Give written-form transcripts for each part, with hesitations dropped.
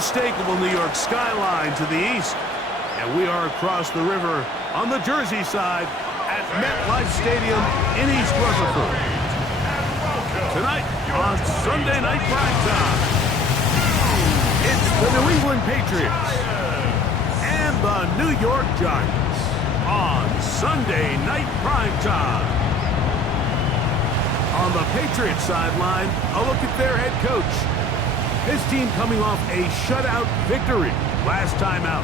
unmistakable New York skyline to the east. And we are across the river on the Jersey side at MetLife Stadium in East Rutherford. Tonight on Sunday Night Primetime, it's the New England Patriots and the New York Giants on Sunday Night Primetime. On the Patriots sideline, a look at their head coach. His team coming off a shutout victory last time out.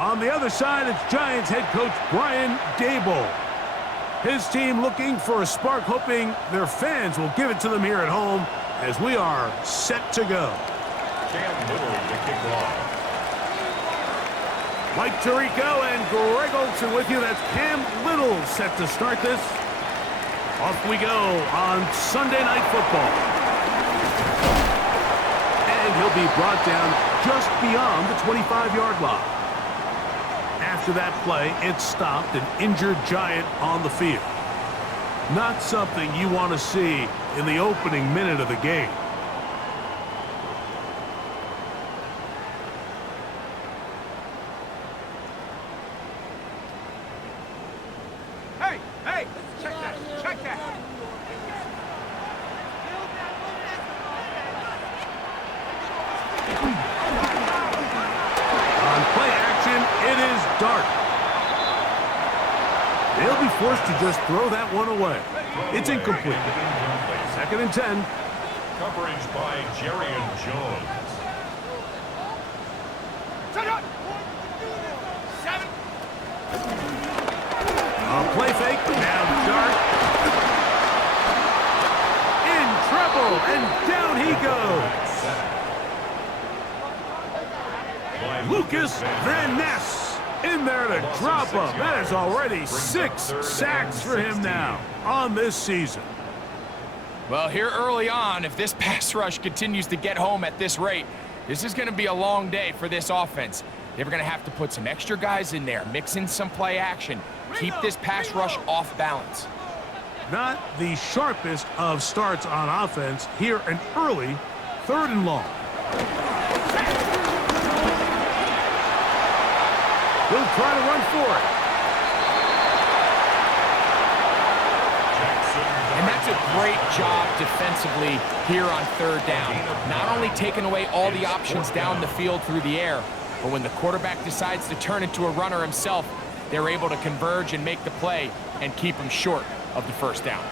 On the other side, it's Giants head coach Brian Daboll. His team looking for a spark, hoping their fans will give it to them here at home as we are set to go. Cam Little to kick off. Mike Tirico and Greg Olsen with you. That's Cam Little set to start this. Off we go on Sunday Night Football. And he'll be brought down just beyond the 25-yard line. After that play, it stopped an injured Giant on the field. Not something you want to see in the opening minute of the game. Hey, check that. On play action, it is Dart. They'll be forced to just throw that one away. It's incomplete. 2nd and 10. Coverage by Jerry and Jones. A play fake, now Dart. In trouble, and down he goes. Lucas Van Ness in there to drop him. That is already 6 sacks for him now on this season. Well, here early on, if this pass rush continues to get home at this rate, this is going to be a long day for this offense. They're going to have to put some extra guys in there, mix in some play action, keep this pass rush off balance. Not the sharpest of starts on offense here, an early 3rd and long. He'll try to run for it. And that's a great job defensively here on 3rd down. Not only taking away all the options down the field through the air, but when the quarterback decides to turn into a runner himself, they're able to converge and make the play and keep him short of the 1st down.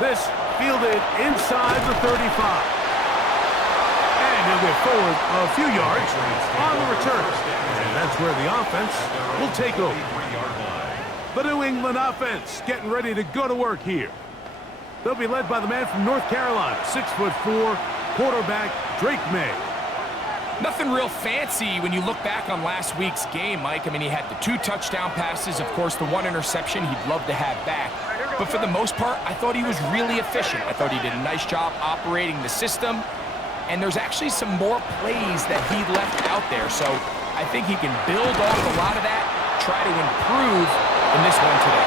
This fielded inside the 35. And he'll get forward a few yards on the return. And that's where the offense will take over. The New England offense getting ready to go to work here. They'll be led by the man from North Carolina, 6'4", quarterback Drake May. Nothing real fancy when you look back on last week's game, Mike. I mean, he had the 2 touchdown passes, of course, the 1 interception he'd love to have back. But for the most part, I thought he was really efficient. I thought he did a nice job operating the system. And there's actually some more plays that he left out there. So I think he can build off a lot of that, try to improve in this one today.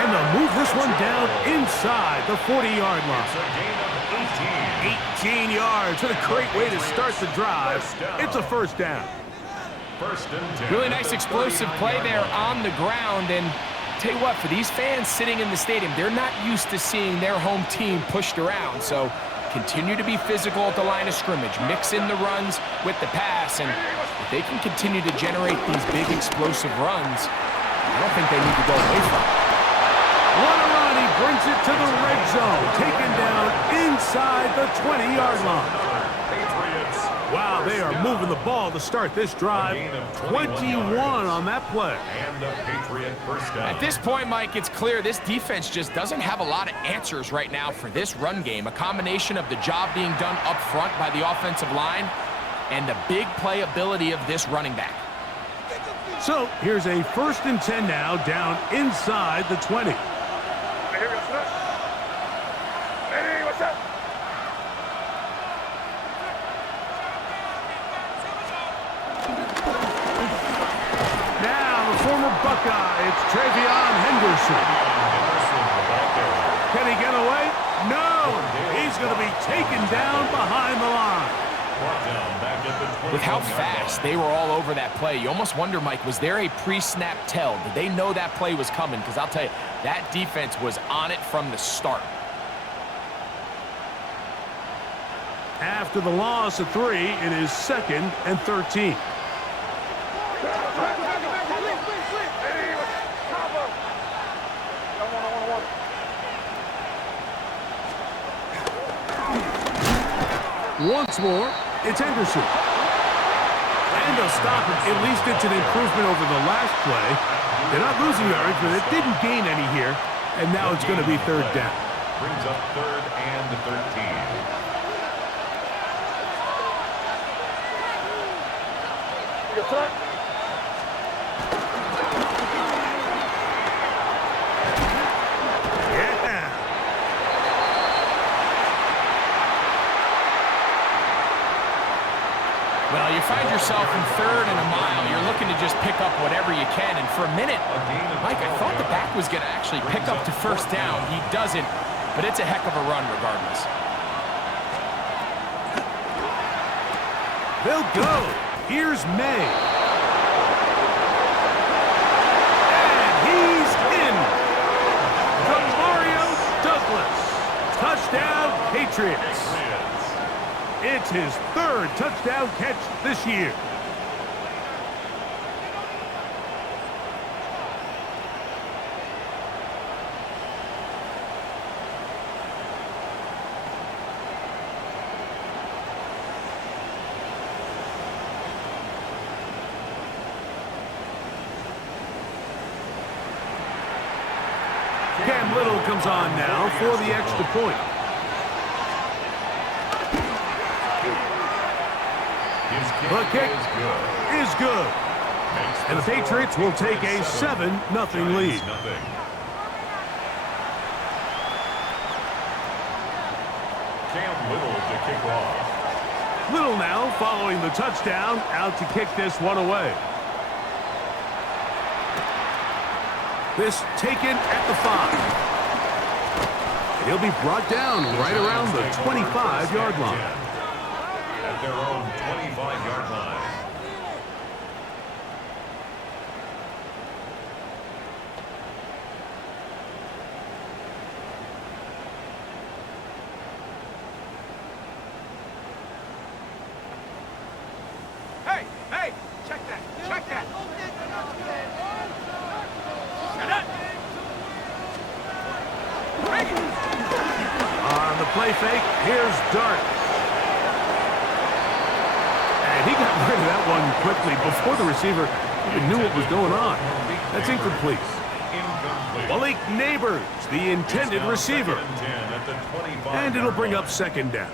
And they'll move this one down inside the 40-yard line. 18 yards. What a great way to start the drive. It's a 1st down. Really nice explosive play there on the ground. And tell you what, for these fans sitting in the stadium, they're not used to seeing their home team pushed around. So continue to be physical at the line of scrimmage. Mix in the runs with the pass. And if they can continue to generate these big explosive runs, I don't think they need to go away from it. What a run. He brings it to the red zone. Taken down inside the 20-yard line. Wow, they are moving the ball to start this drive. 21 on that play. At this point, Mike, it's clear this defense just doesn't have a lot of answers right now for this run game. A combination of the job being done up front by the offensive line and the big playability of this running back. So here's a 1st and 10 now, down inside the 20. Hey, what's up? Now the former Buckeye, it's Travion Henderson. Can he get away? No! He's going to be taken down behind the line. With how fast they were all over that play, you almost wonder, Mike, was there a pre-snap tell? Did they know that play was coming? Because I'll tell you, that defense was on it from the start. After the loss of 3, it is 2nd and 13. Once more, it's Henderson. And they'll stop it. At least it's an improvement over the last play. They're not losing yards, but it didn't gain any here. And now it's going to be 3rd down. Brings up 3rd and 13. Well, you find yourself in 3rd and a mile. You're looking to just pick up whatever you can. And for a minute, Mike, I thought the back was going to actually pick up to 1st down. He doesn't, but it's a heck of a run regardless. They'll go. Here's May. And he's in. Mario Douglas. Touchdown, Patriots. It's his 3rd touchdown catch this year. Cam Little comes on now for the extra point. The kick is good. And the Patriots will take a 7-0 lead. Cam Little to kick off. Little now following the touchdown, out to kick this one away. This taken at the 5. He'll be brought down right around the 25-yard line. At their own 25-yard line. Hey, hey, check that, check that. On the play fake, here's Dart. And he got rid of that one quickly before the receiver even knew what was going on. That's incomplete. Malik Neighbors, the intended receiver. And it'll bring up 2nd down.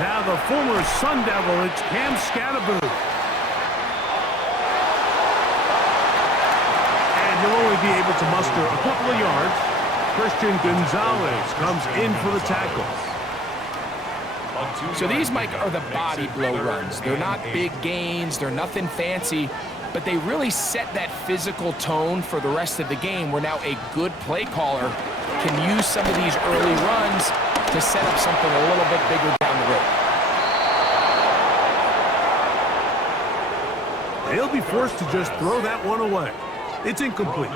Now the former Sun Devil, it's Cam Scatterboo. And he'll only be able to muster a couple of yards. Christian Gonzalez comes in for the tackle. So these, Mike, are the body blow runs. They're not big gains. They're nothing fancy. But they really set that physical tone for the rest of the game where now a good play caller can use some of these early runs to set up something a little bit bigger down the road. They'll be forced to just throw that one away. It's incomplete.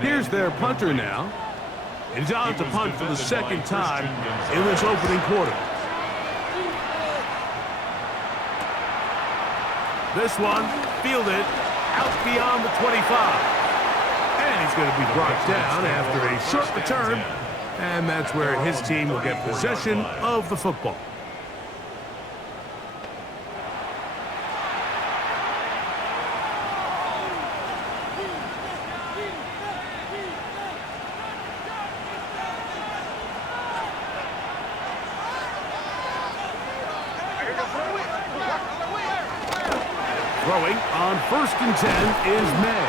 Here's their punter now. He's on to punt for the 2nd time in this opening quarter. This one fielded out beyond the 25. And he's going to be brought down after a short return. And that's where his team will get possession of the football. Throwing on 1st and 10 is May.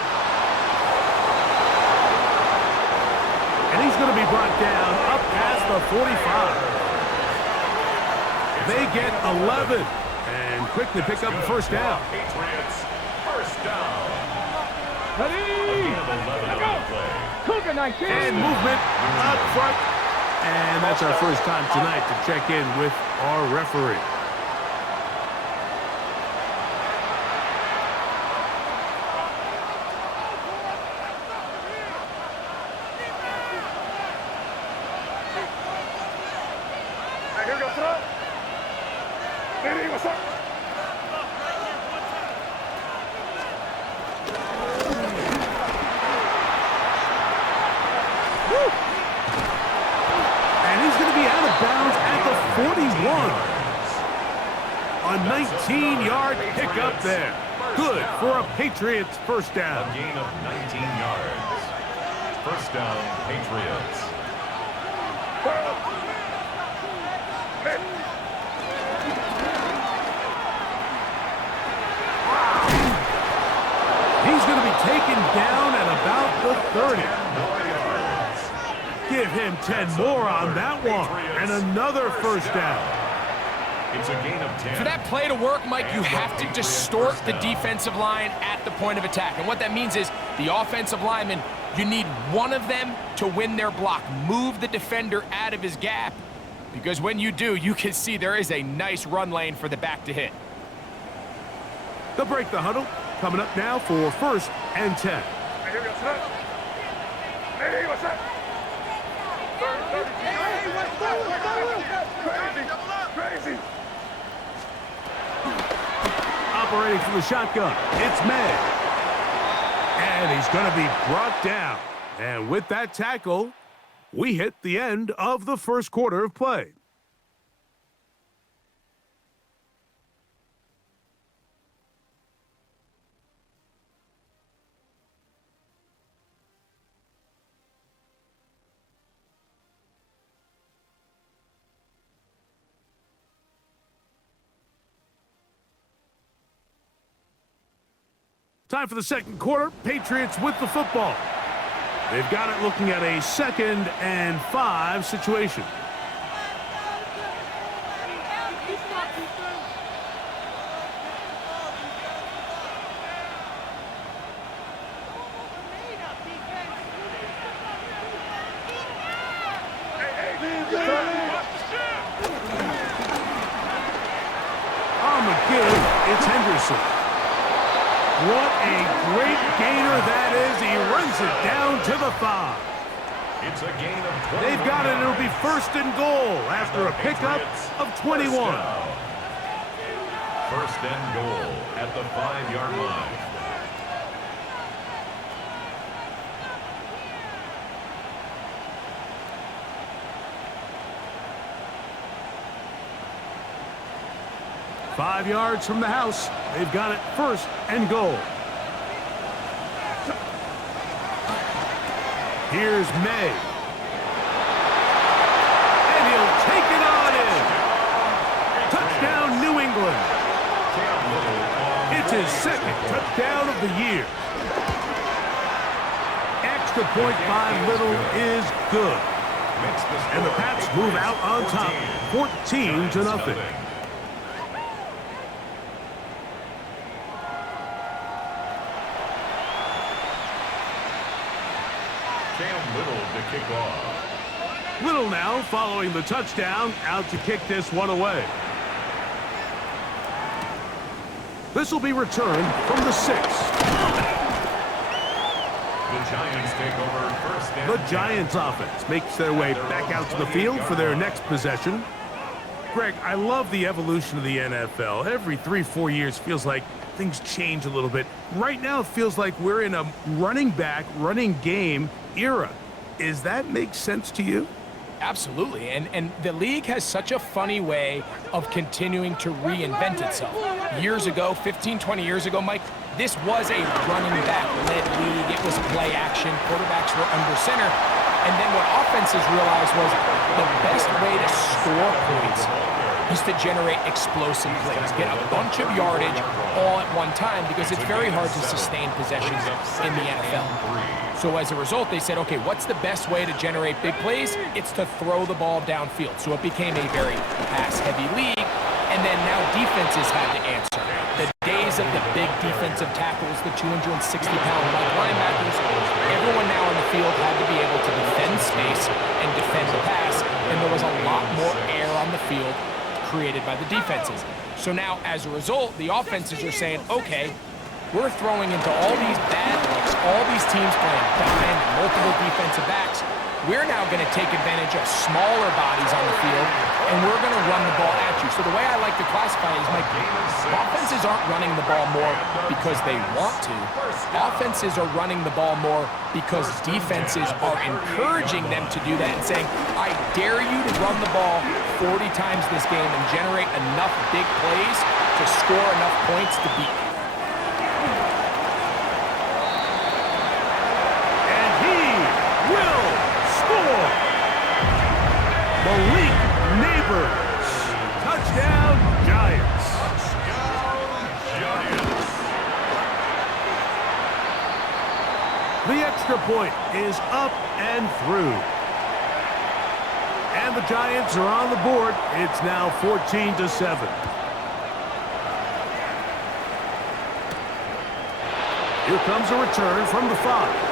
And he's going to be brought down up past the 45. They get 11 and quickly pick up a first down. Patriots, first down. Ready? Cougar 19. And movement up front. And that's our first time tonight to check in with our referee. Here we go, throw. Ready, what's up? And he's going to be out of bounds at the 41. A 19-yard pickup there. Good for a Patriots first A down. gain of 19 yards. First down, Patriots. He's going to be taken down at about the 30. Give him 10 more on that one. And another first down. It's a gain of 10. For that play to work, Mike, you have to distort the defensive line at the point of attack. And what that means is the offensive lineman, you need one of them to win their block. Move the defender out of his gap. Because when you do, you can see there is a nice run lane for the back to hit. They'll break the huddle. Coming up now for first and 10. Here we go, throw. Ready, what's up? Crazy. Operating from the shotgun, it's May. And he's going to be brought down. And with that tackle, we hit the end of the first quarter of play. Time for the second quarter. Patriots with the football. They've got it looking at a 2nd and 5 situation. On the give, it's Henderson. What a great gainer that is. He runs it down to the 5. It's a gain of 20. They've got it. It'll be first and goal after a pickup of 21. First and goal at the 5-yard line. Five yards from the house. They've got it first and goal. Here's May. And he'll take it on in. Touchdown, New England. It's his second touchdown of the year. Extra point by Little is good. And the Pats move out on top, 14-0. Little to kick off. Little now following the touchdown, out to kick this one away. This will be returned from the 6. The Giants take over first and The Giants offense makes their way back out to the field for their next possession. Greg, I love the evolution of the NFL. Every 3-4 years feels like things change a little bit. Right now it feels like we're in a running back, running game era. Does that make sense to you? Absolutely, and the league has such a funny way of continuing to reinvent itself. Years ago, 15, 20 years ago, Mike, this was a running back-led league. It was play action. Quarterbacks were under center. And then what offenses realized was the best way to score points is to generate explosive plays, get a bunch of yardage all at one time, because it's very hard to sustain possessions in the NFL. So as a result, they said, okay, what's the best way to generate big plays? It's to throw the ball downfield. So it became a very pass-heavy league, and then now defenses had to answer. The days of the big defensive tackles, the 260-pound linebackers, everyone now on the field had to be able to defend space and defend the pass, and there was a lot more air on the field created by the defenses. So now, as a result, the offenses are saying, okay, we're throwing into all these bad looks, all these teams playing dime, multiple defensive backs. We're now going to take advantage of smaller bodies on the field, and we're going to run the ball at you. So the way I like to classify it is, Mike, offenses aren't running the ball more because they want to. Offenses are running the ball more because defenses are encouraging them to do that and saying, I dare you to run the ball 40 times this game and generate enough big plays to score enough points to beat you. Malik Neighbors. Touchdown, Giants. The extra point is up and through. And the Giants are on the board. It's now 14-7. Here comes a return from the 5.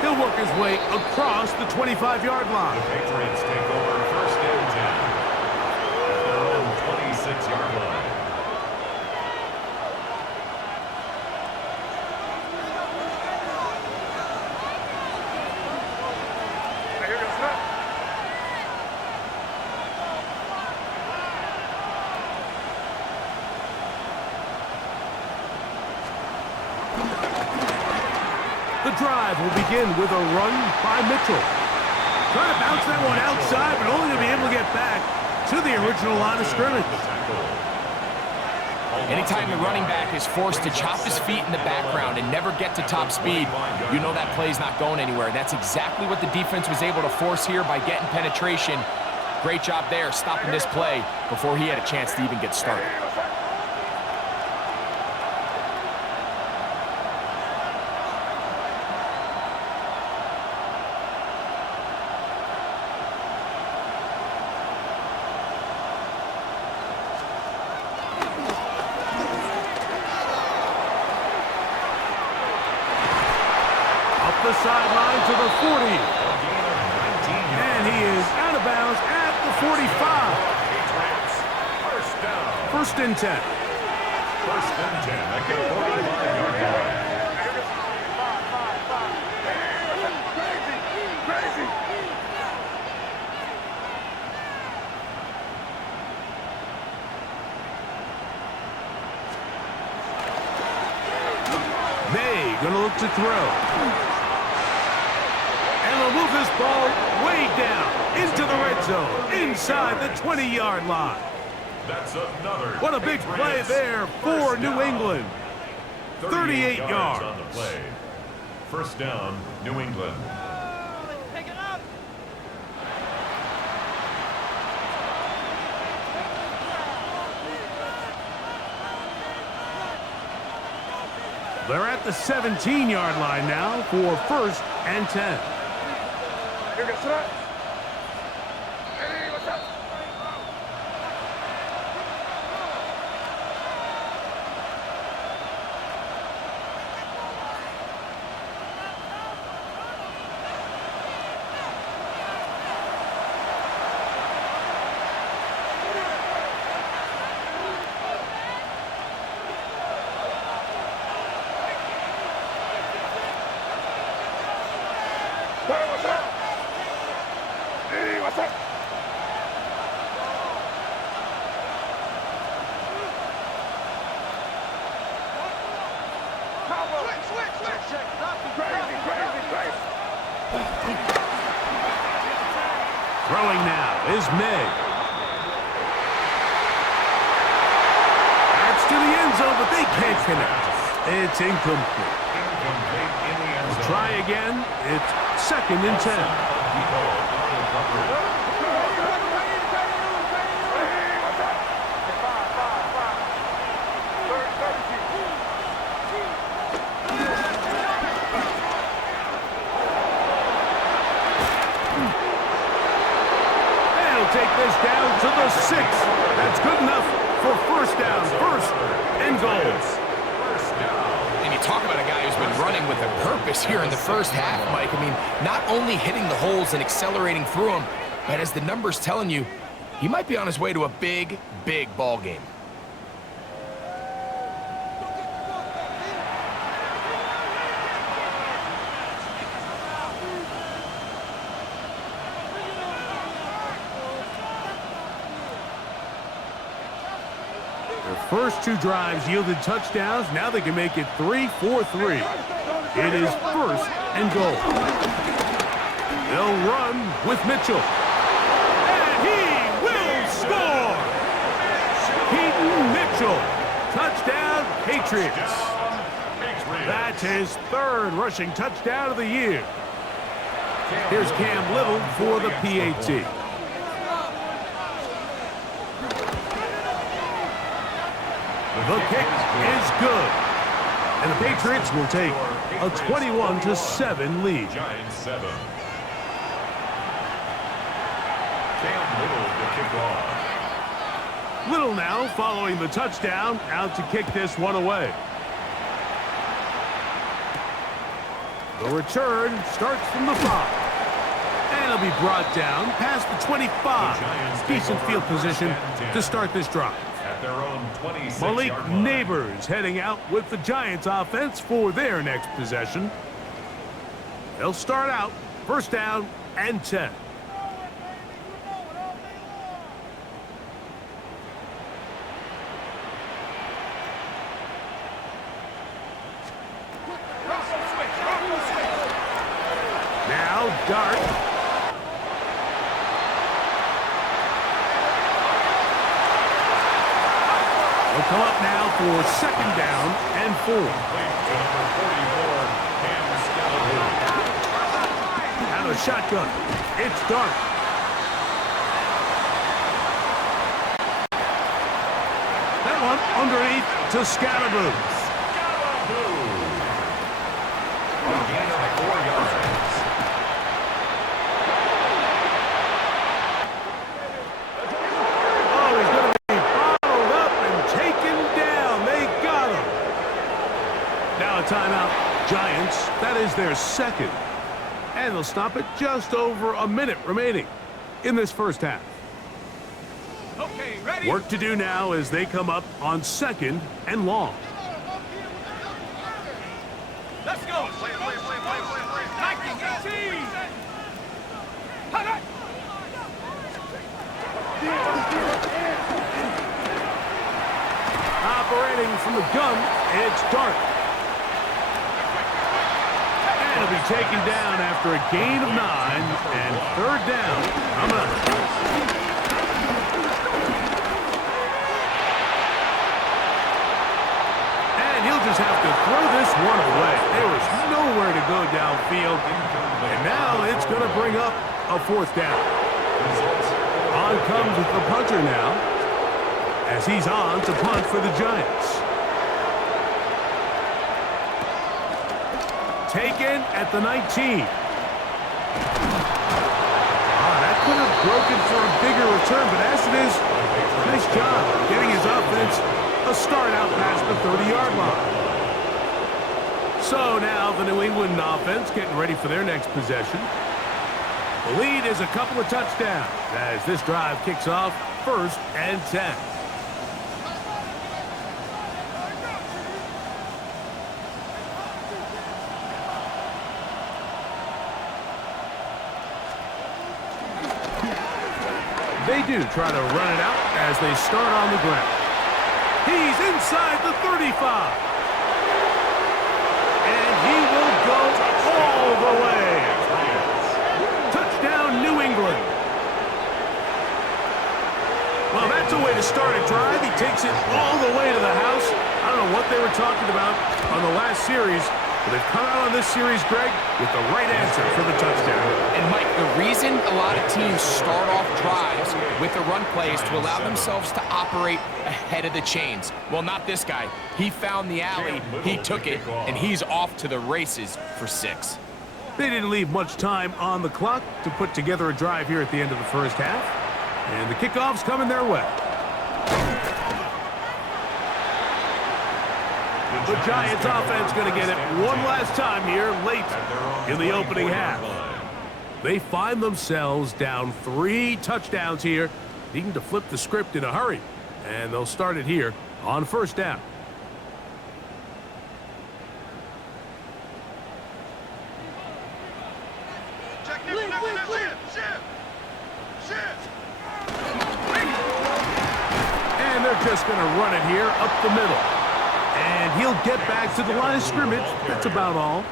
He'll work his way across the 25-yard line. The Patriots take over first and 10 at their own 26-yard line. Here goes Matt. The drive will begin with a run by Mitchell. Trying to bounce that one outside, but only to be able to get back to the original line of scrimmage. Anytime the running back is forced to chop his feet in the background and never get to top speed, you know that play's not going anywhere. That's exactly what the defense was able to force here by getting penetration. Great job there, stopping this play before he had a chance to even get started. The sideline to the 40. And he is out of bounds at the 45. First down. First and 10. First and 10 at the 45-yard line. Crazy. May gonna look to throw. And they'll move this ball way down into the red zone, inside the 20-yard line. That's another. What a big play there for New England. 38 yards. On the play. First down, New England. Pick it up. They're at the 17-yard line now for first and 10. Here goes Matt. Hey, what's up? Hey, what's up? Hey, what's up? Switch. Crazy. Throwing now is May. That's to the end zone, but they can't connect. It's incomplete. Incomplete in the end zone. Try again. It's second and 10. this down to the 6. That's good enough for first down. First and goal. And you talk about a guy who's been running with a purpose here in the first half, Mike. I mean, not only hitting the holes and accelerating through them, but as the numbers telling you, he might be on his way to a big, big ball game. First 2 drives yielded touchdowns. Now they can make it 3-4-3. It is first and goal. They'll run with Mitchell. And he will score! Keaton Mitchell. Touchdown, Patriots. That's his 3rd rushing touchdown of the year. Here's Cam Little for the PAT. The kick is good. And the Patriots will take a 21-7 lead. Giants 7. Cam Little to kick off. Little now following the touchdown, out to kick this one away. The return starts from the 5. And it'll be brought down past the 25. Decent field position to start this drive. Their own 26 Malik Neighbors heading out with the Giants offense for their next possession. They'll start out first down and 10. Now Dart. They'll come up now for second down and 4. Out of shotgun. It's Dart. That one underneath to Scalaboo. Timeout, Giants. That is their 2nd. And they'll stop it just over a minute remaining in this first half. Okay, ready? Work to do now as they come up on 2nd and long. Let's go. Play. 19, 18. Operating from the gun, it's Dart. He'll be taken down after a gain of 9 and 3rd down. Coming up. And he'll just have to throw this one away. There was nowhere to go downfield. And now it's going to bring up a 4th down. On comes the punter now as he's on to punt for the Giants. Taken at the 19. That could have broken for a bigger return, but as it is, nice job getting his offense a start out past the 30-yard line. So now the New England offense getting ready for their next possession. The lead is a couple of touchdowns as this drive kicks off first and 10. They do try to run it out as they start on the ground. He's inside the 35. And he will go all the way. Touchdown, New England. Well, that's a way to start a drive. He takes it all the way to the house. I don't know what they were talking about on the last series, but they've come out on this series, Greg, with the right answer for the touchdown. And, Mike, the reason a lot of teams start off drives with the run play is to allow themselves to operate ahead of the chains. Well, not this guy. He found the alley, he took it, and he's off to the races for 6. They didn't leave much time on the clock to put together a drive here at the end of the first half. And the kickoff's coming their way. The Giants offense going to get it one last time here late in the opening half. They find themselves down 3 touchdowns here, needing to flip the script in a hurry. And they'll start it here on first down. And they're just going to run it here up the middle. And he'll get back to the line of scrimmage. That's about all.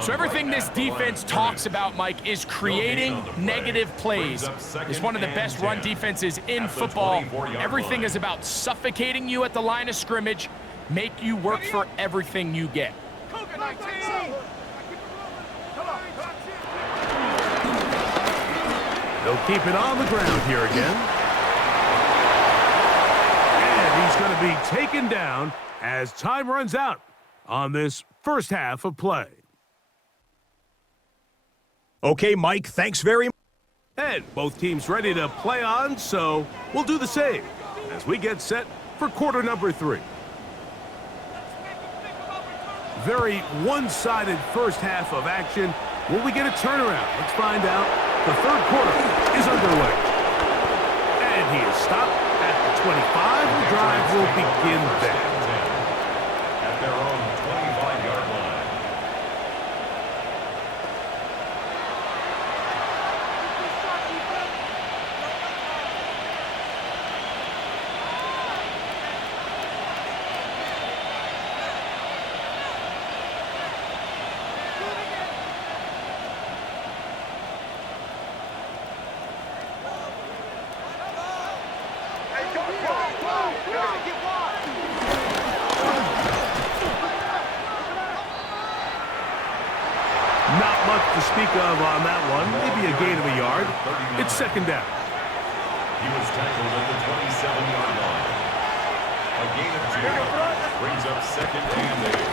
So everything this defense talks about, Mike, is creating negative plays. It's one of the best run defenses in football. Everything is about suffocating you at the line of scrimmage, make you work for everything you get. They'll keep it on the ground here again. And he's going to be taken down as time runs out on this first half of play. Okay, Mike, thanks very much. And both teams ready to play on, so we'll do the same as we get set for quarter number 3. Very one-sided first half of action. Will we get a turnaround? Let's find out. The third quarter is underway. And he is stopped at the 25. The drive will begin there. At their own 25-yard line. Not much to speak of on that one. Maybe a gain of a yard. It's second down. He was tackled at the 27-yard line. A gain of 2 brings up second and 8.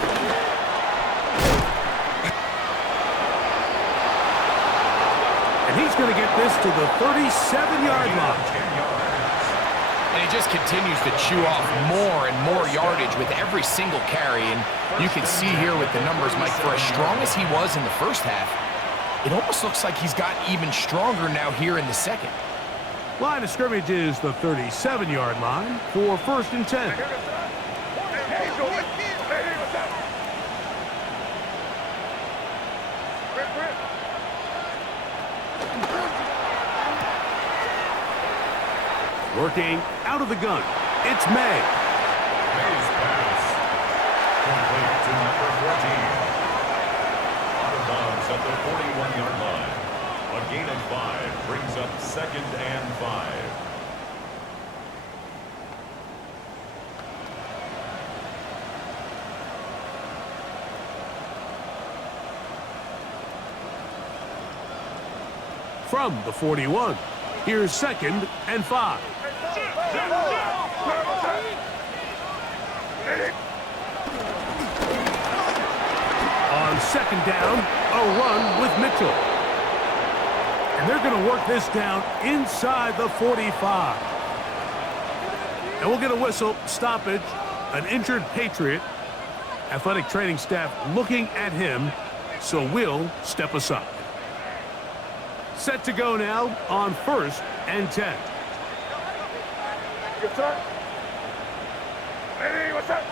And he's going to get this to the 37-yard line. And he just continues to chew off more and more yardage with every single carry. And you can see here with the numbers, Mike, for as strong as he was in the first half, it almost looks like he's gotten even stronger now here in the second. Line of scrimmage is the 37-yard line for first and 10. Working out of the gun. It's May. May's pass. Complete to number 14. Out of bounds at the 41-yard line. A gain of 5 brings up second and 5. From the 41. Here's second and 5. On second down, a run with Mitchell. And they're going to work this down inside the 45. And we'll get a whistle, stoppage, an injured Patriot. Athletic training staff looking at him, so we'll step aside. Set to go now on first and 10. Good start. Hey, what's up?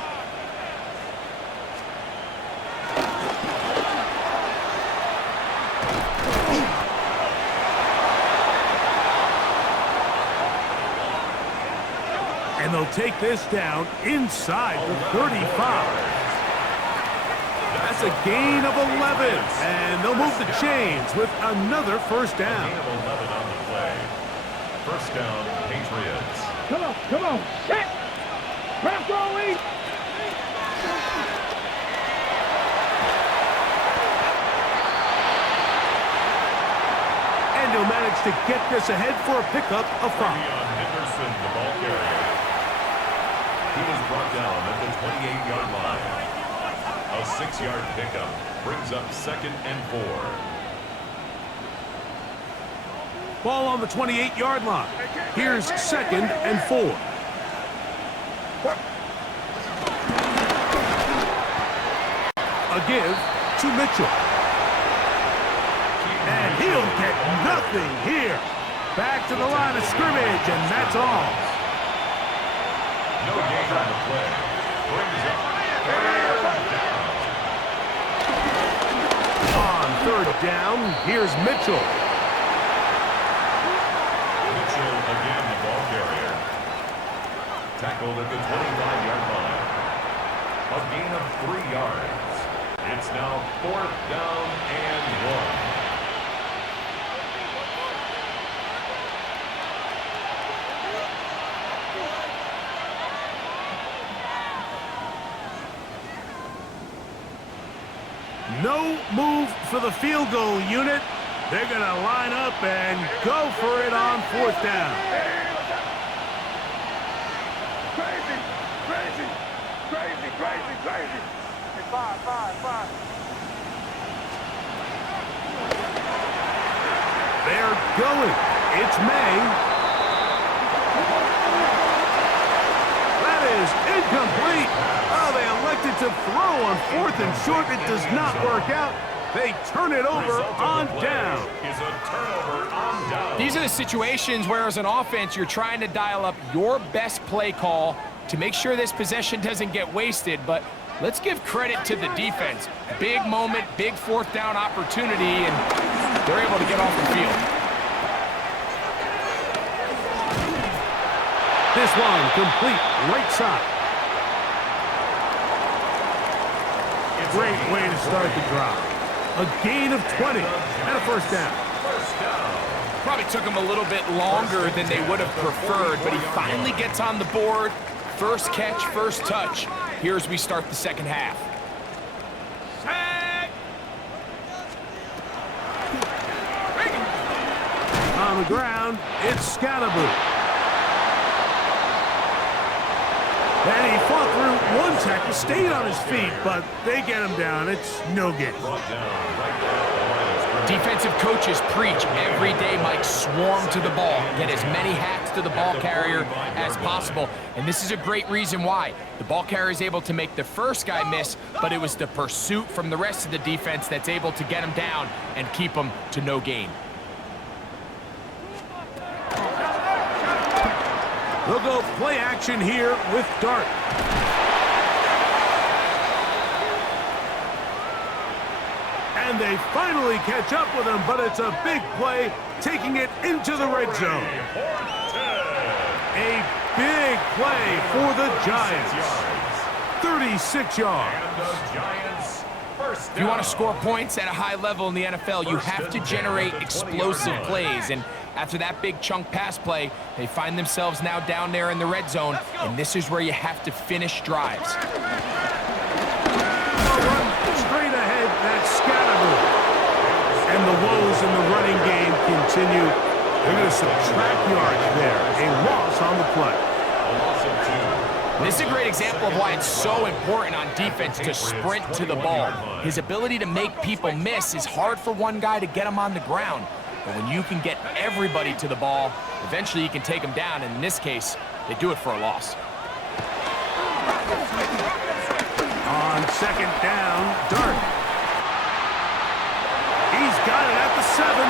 And they'll take this down inside the 35. That's a gain of 11. And they'll move the chains with another first down. Gain of 11 on the play. First down, Patriots. Come on. Hit. Round throwing. And he'll manage to get this ahead for a pickup of 5. On Henderson, the ball carrier. He was brought down at the 28-yard line. A 6-yard pickup brings up second and 4. Ball on the 28-yard line. Here's 2nd and 4. A give to Mitchell. And he'll get nothing here. Back to the line of scrimmage, and that's all. No gain on the play. Brings up 3rd down, here's Mitchell. Mitchell again the ball carrier. Tackled at the 25-yard line. A gain of 3 yards. It's now 4th down and 1. No move for the field goal unit. They're going to line up and go for it on 4th down. Crazy, crazy, crazy, crazy, crazy. Hey, 5. They're going. It's May. That is incomplete. Oh, they elected to throw on 4th and short. It does not work out. They turn it over on down. Is a turnover on down. These are the situations where, as an offense, you're trying to dial up your best play call to make sure this possession doesn't get wasted. But let's give credit to the defense. Big moment, big 4th down opportunity, and they're able to get off the field. This one complete right side. Great way to start the drive. A gain of 20 and a 1st down. Probably took him a little bit longer than they would have preferred, but he finally gets on the board. First catch, first touch. Here as we start the 2nd half. On the ground, it's Scalaboo. And he fought through one tackle, stayed on his feet, but they get him down. It's no gain. Defensive coaches preach every day, Mike, swarm to the ball. Get as many hacks to the ball carrier as possible. And this is a great reason why. The ball carrier is able to make the first guy miss, but it was the pursuit from the rest of the defense that's able to get him down and keep him to no gain. They'll go play action here with Dart. And they finally catch up with him, but it's a big play, taking it into the red zone. A big play for the Giants. 36 yards. If you want to score points at a high level in the NFL, you have to generate explosive plays. And after that big chunk pass play, they find themselves now down there in the red zone, and this is where you have to finish drives. Straight ahead, that's Scalaboo. And the woes in the running game continue. They're going to subtract yards there. A loss on the play. This is a great example of why it's so important on defense to sprint to the ball. His ability to make people miss is hard for one guy to get him on the ground. But when you can get everybody to the ball, eventually you can take them down. And in this case, they do it for a loss. On 2nd down, Dart. He's got it at the 7.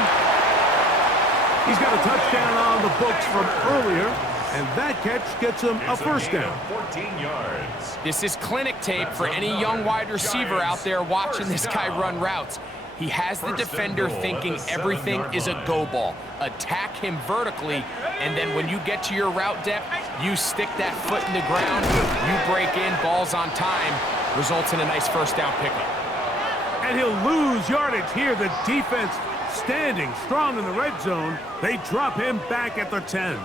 He's got a touchdown on the books from earlier, and that catch gets him a 1st down. 14 yards. This is clinic tape for any young wide receiver out there watching this guy run routes. He has the defender thinking everything is a go ball. Attack him vertically, and then when you get to your route depth, you stick that foot in the ground, you break in, ball's on time, results in a nice 1st down pickup. And he'll lose yardage here. The defense standing strong in the red zone. They drop him back at the 10.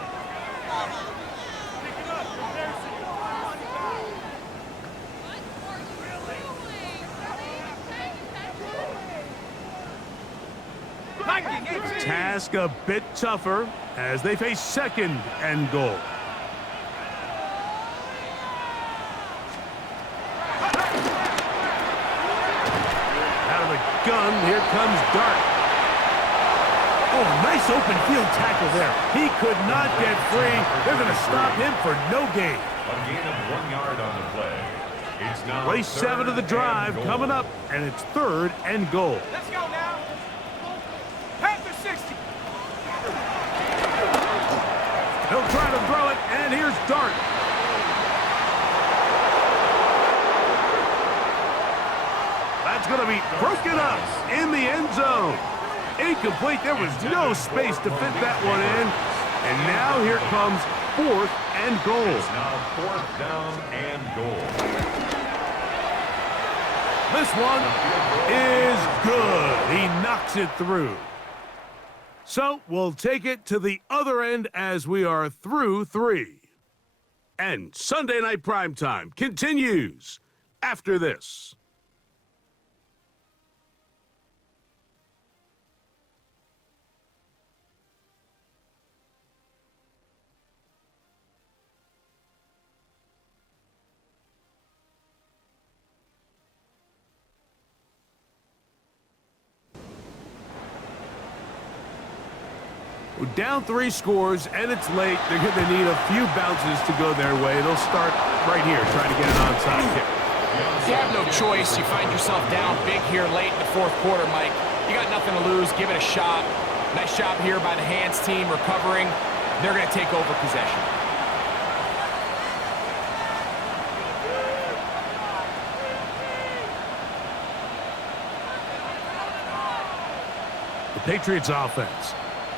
Task a bit tougher as they face 2nd and goal. Out of the gun, here comes Dart. Oh, nice open field tackle there. He could not get free. They're going to stop him for no gain. A gain of 1 yard on the play. It's now Play 7 of the drive coming up, and it's 3rd and goal. Let's go now. Head to 60. He'll try to throw it, and here's Dart. That's going to be broken up in the end zone. Incomplete. There was no space to fit that one in. And now here comes 4th and goal. It's now 4th down and goal. This one is good. He knocks it through. So we'll take it to the other end as we are through 3. And Sunday Night Primetime continues after this. Down 3 scores, and it's late. They're going to need a few bounces to go their way. They'll start right here, trying to get an onside kick. You have no choice. You find yourself down big here late in the 4th quarter, Mike. You got nothing to lose. Give it a shot. Nice job here by the hands team recovering. They're going to take over possession. The Patriots offense.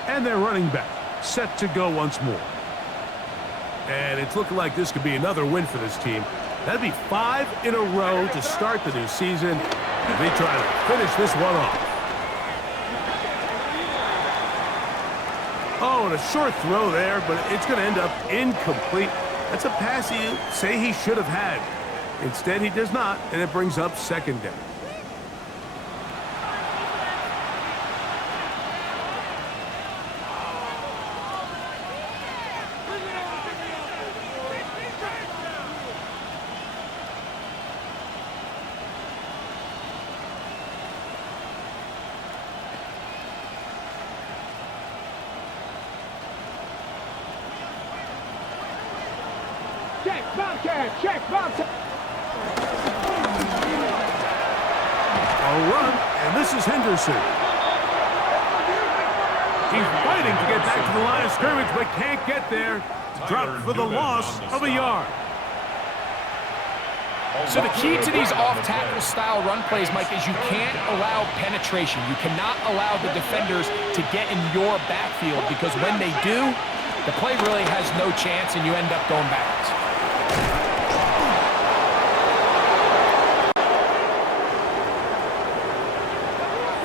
And their running back set to go once more. And it's looking like this could be another win for this team. That'd be 5 in a row to start the new season. And they try to finish this one off. Oh, and a short throw there, but it's going to end up incomplete. That's a pass you say he should have had. Instead, he does not, and it brings up 2nd down. Check, Bobcat! Check, Bobcat! A run, and this is Henderson. He's fighting to get back to the line of scrimmage, but can't get there. Dropped for the loss of a yard. So the key to these off-tackle style run plays, Mike, is you can't allow penetration. You cannot allow the defenders to get in your backfield, because when they do, the play really has no chance, and you end up going backwards.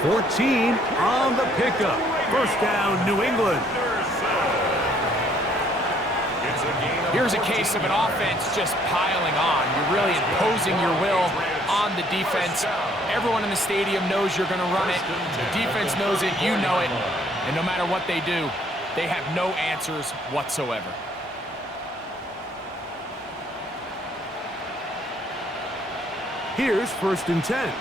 14 on the pickup. 1st down, New England. Here's a case of an offense just piling on. You're really imposing your will on the defense. Everyone in the stadium knows you're going to run it. The defense knows it, you know it. And no matter what they do, they have no answers whatsoever. Here's 1st and 10.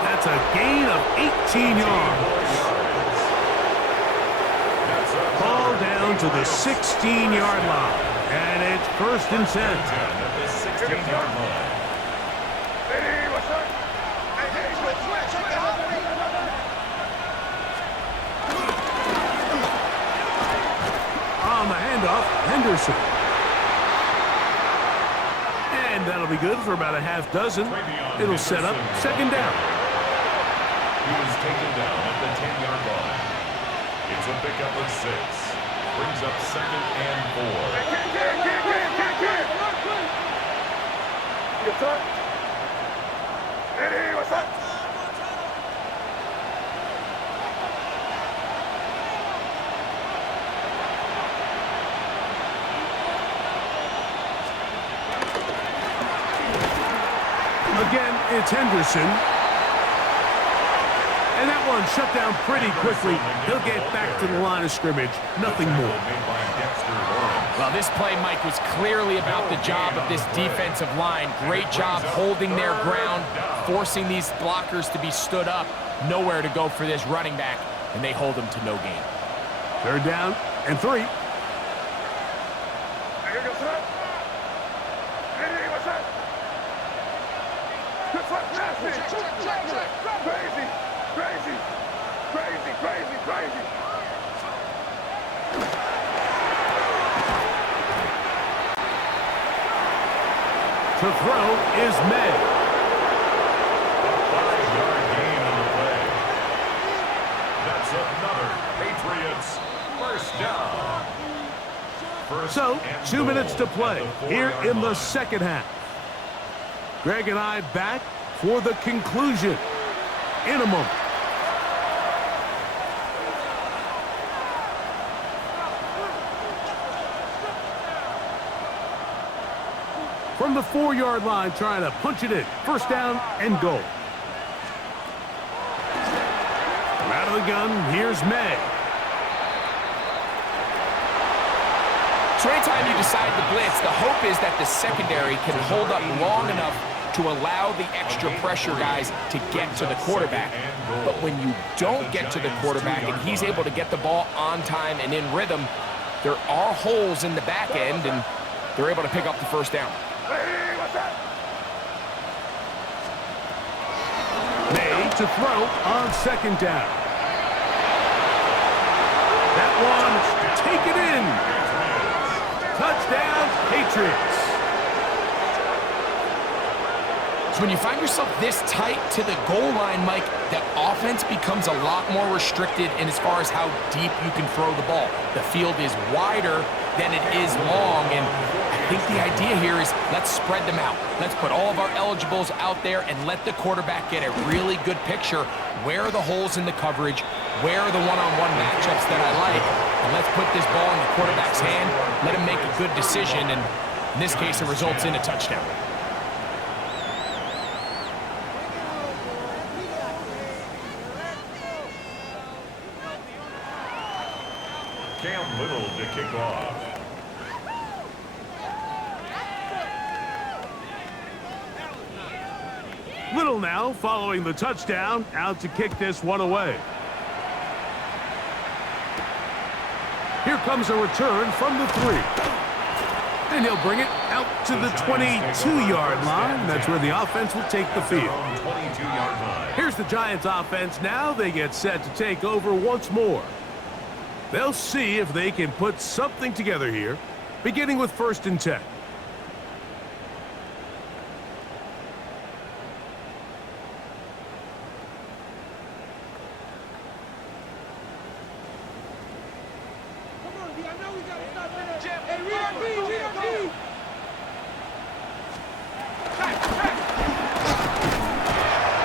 That's a gain of 18 yards. Ball down to the 16-yard line. And it's 1st and 10. At the 16-yard line. Hey, what's up? Hey, On the handoff, Henderson. And that'll be good for about a half dozen. It'll set up 2nd down. He was taken down at the 10-yard line. It's a pickup of 6. Brings up 2nd and 4. What's up? Hey, what's up? Again, it's Henderson. And that one shut down pretty quickly. He'll get back to the line of scrimmage. Nothing more. Well, this play, Mike, was clearly about the job of this defensive line. Great job holding their ground, forcing these blockers to be stood up. Nowhere to go for this running back, and they hold him to no gain. Third down and 3. To throw is May. A 5-yard gain on the play. That's another Patriots first down. So, 2 minutes to play here in the second half. Greg and I back for the conclusion in a moment. From the 4-yard line, trying to punch it in. First down and goal. Out of the gun, here's May. So anytime you decide to blitz, the hope is that the secondary can hold up long enough to allow the extra pressure guys to get to the quarterback. But when you don't get to the quarterback and he's able to get the ball on time and in rhythm, there are holes in the back end, and they're able to pick up the first down. May to throw on second down. That one, take it in. Touchdown, Patriots. So when you find yourself this tight to the goal line, Mike, the offense becomes a lot more restricted in as far as how deep you can throw the ball. The field is wider than it is long, and I think the idea here is let's spread them out. Let's put all of our eligibles out there and let the quarterback get a really good picture. Where are the holes in the coverage? Where are the one-on-one matchups that I like? And let's put this ball in the quarterback's hand, let him make a good decision, and in this case, it results in a touchdown. Cam Little to kick off. Little now following the touchdown, out to kick this one away. Here comes a return from the 3. And he'll bring it out to the 22-yard line. That's where the offense will take the field. Here's the Giants offense now. They get set to take over once more. They'll see if they can put something together here, beginning with 1st and 10.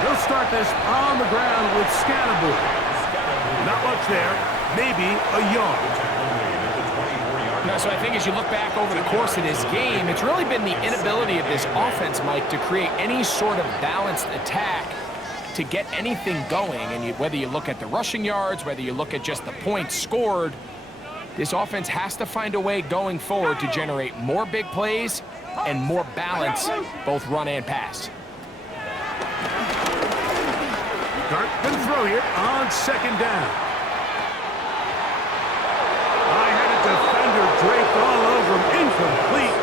They'll start this on the ground with Scatterboard. Not much there. Maybe a yard. No, so I think as you look back over the course of this game, it's really been the inability of this offense, Mike, to create any sort of balanced attack to get anything going. And whether you look at the rushing yards, whether you look at just the points scored, this offense has to find a way going forward to generate more big plays and more balance, both run and pass. Dart can throw here on second down. Defender draped all over him, incomplete.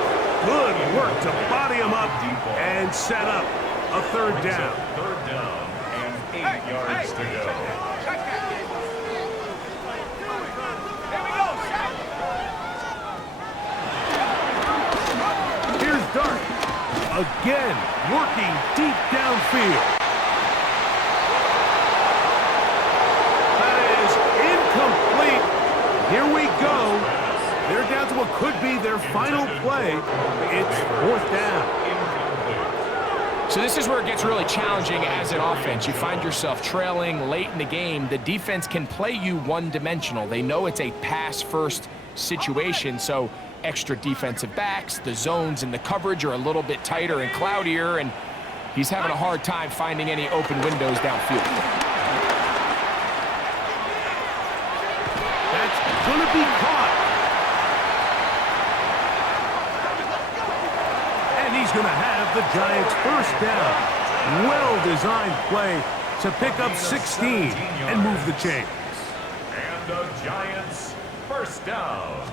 Good work to body him up and set up a 3rd down. 3rd down and 8 yards to go. Here's Dart again, working deep downfield. That is incomplete. Here we go. They're down to what could be their final play. It's 4th down. So this is where it gets really challenging as an offense. You find yourself trailing late in the game. The defense can play you one-dimensional. They know it's a pass-first situation, so extra defensive backs, the zones and the coverage are a little bit tighter and cloudier, and he's having a hard time finding any open windows downfield. Giants first down. Well-designed play to pick up 16 and move the chains. And the Giants first down.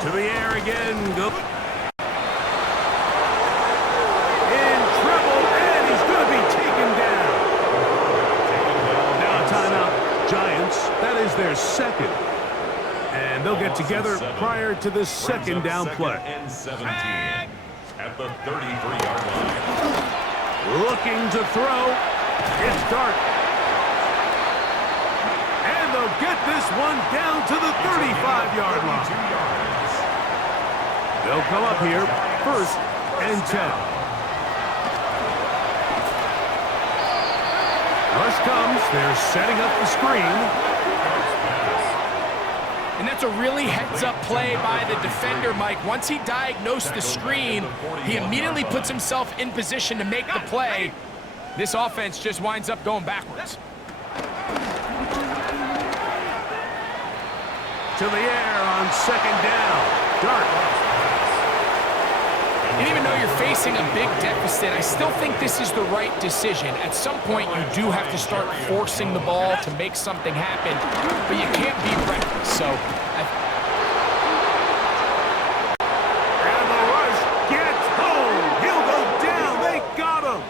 To the air again. Go. In trouble, and he's going to be taken down. Now a timeout. Giants, that is their second. And they'll get together prior to the second down play. And 17 at the 33-yard line. Looking to throw. It's Dart. And they'll get this one down to the 35-yard line. They'll come up here, first and 10. Rush comes. They're setting up the screen. And that's a really heads-up play by the defender, Mike. Once he diagnosed the screen, he immediately puts himself in position to make the play. This offense just winds up going backwards. To the air on second down. Dart. And even though you're facing a big deficit, I still think this is the right decision. At some point, you do have to start forcing the ball to make something happen, but you can't be reckless. So, And the rush gets home. He'll go down. They got him.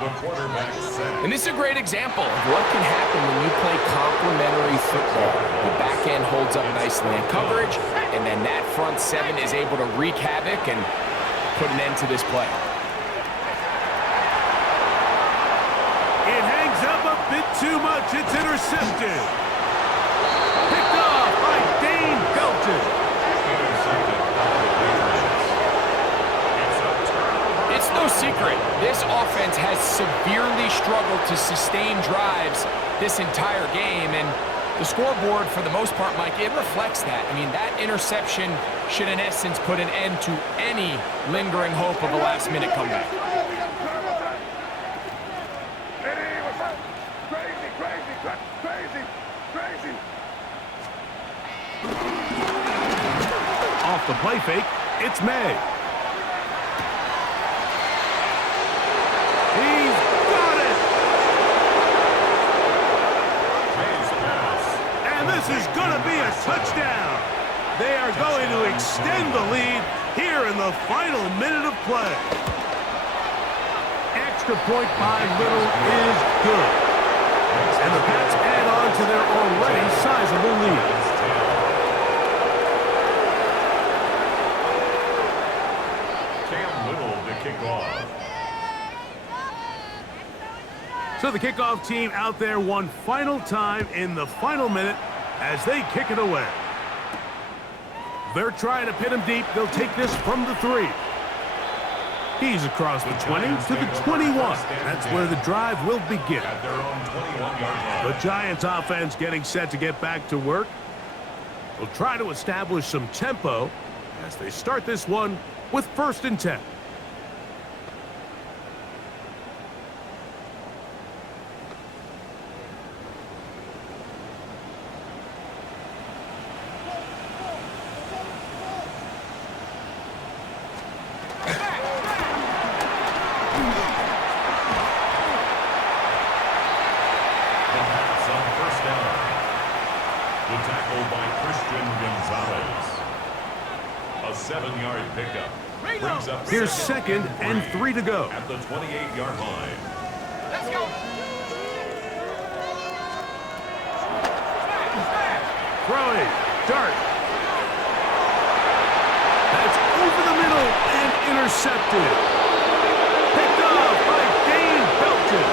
The quarterback set. and this is a great example of what can happen when you play complementary football. The back end holds up nicely in coverage, and then that front seven is able to wreak havoc and put an end to this play. It hangs up a bit too much. It's intercepted. Picked off by Dane Belton. Intercepted by the Patriots. It's a turnover. It's no secret, this offense has severely struggled to sustain drives this entire game, and the scoreboard, for the most part, Mike, it reflects that. I mean, that interception should, in essence, put an end to any lingering hope of a last-minute comeback. Off the play fake, it's May. He's got it! May's pass. And this is going to be a touchdown. They are going to extend the lead here in the final minute of play. Extra point by Little is good. And the Pats add on to their already sizable lead. Cam Little to kick off. So the kickoff team out there one final time in the final minute as they kick it away. They're trying to pin him deep. They'll take this from the 3. He's across the 20 to the 21. That's where the drive will begin. At their own 21-yard line. The Giants offense getting set to get back to work. They'll try to establish some tempo as they start this one with first and 10. The tackle by Christian Gonzalez. A 7-yard pickup. Brings up Here's second and 3 to go. at the 28-yard line. Let's go. Throwing. Dart. That's over the middle and intercepted. Picked off by Dane Belton.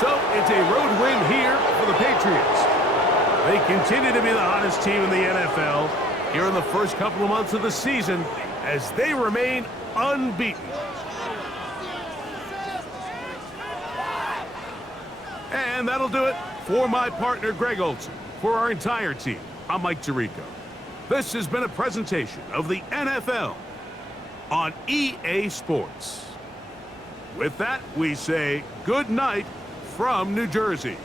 So it's a road win here for the Patriots. They continue to be the hottest team in the NFL here in the first couple of months of the season as they remain unbeaten. And that'll do it for my partner, Greg Olson. For our entire team, I'm Mike Tirico. This has been a presentation of the NFL on EA Sports. With that, we say good night from New Jersey.